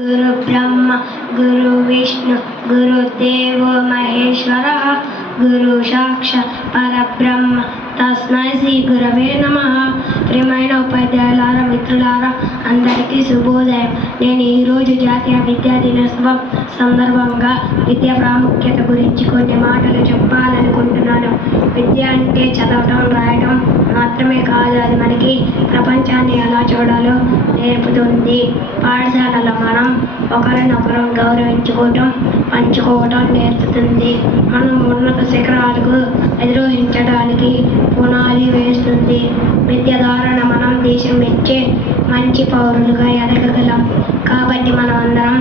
గురు బ్రహ్మ గురు విష్ణు గురుదేవ మహేశ్వర గురు సాక్ష పరబ్రహ్మ. తస్మై శ్రీ గురవే నమ. ప్రియమైన ఉపాధ్యాయులార మిత్రులారా అందరికీ శుభోదయం. నేను ఈరోజు జాతీయ విద్యా దినోత్సవం సందర్భంగా విద్య ప్రాముఖ్యత గురించి కొన్ని మాటలు చెప్పాలనుకుంటున్నాను. విద్య అంటే చదవడం రాయటం మాత్రమే కాదు అది మనకి ప్రపంచాన్ని ఎలా చూడాలో నేర్పుతుంది. పాఠశాలలో మనం ఒకరినొకరం గౌరవించుకోవటం పంచుకోవటం నేర్పుతుంది. మనం ఉన్నత శిఖరాలకు అధిరోహించడానికి పునాది వేస్తుంది. విద్య ద్వారా మనం దేశం ఇచ్చే మంచి పౌరులుగా ఎదగగలం. కాబట్టి మనం అందరం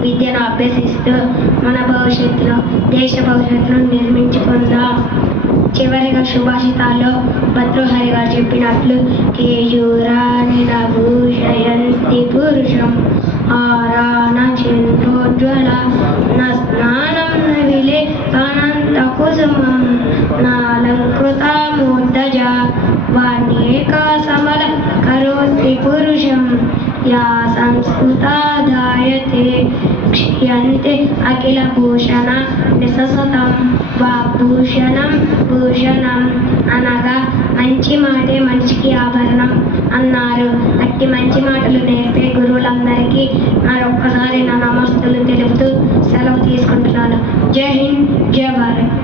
విద్యను అభ్యసిస్తూ మన భవిష్యత్తులో దేశ భవిష్యత్తును నిర్మించుకుందాం. చివరిగా సుభాషితాల్లో భద్రహరి గారు చెప్పినట్లు కేయూరాని పురుషం ఆరాన చింతోజ్వల నా స్నానం న విలే అనంత కుసుమం నాలంకృత మూర్ధజ వాణ్యేకా సమల కరోతి పురుషం యా సంస్కృతాదాయతే క్షీయంతే అఖిల భూషణ నిససతం వా భూషణం భూషణం అనగా మంచి మాటే మనిషికి ఆభరణం అన్నారు. అట్టి మంచి మాటలు నేర్పే గురువులందరికీ మరొక్కసారి నా నమస్తులు తెలుపుతూ సెలవు తీసుకుంటున్నాను. జై హింద్ జై భారత్.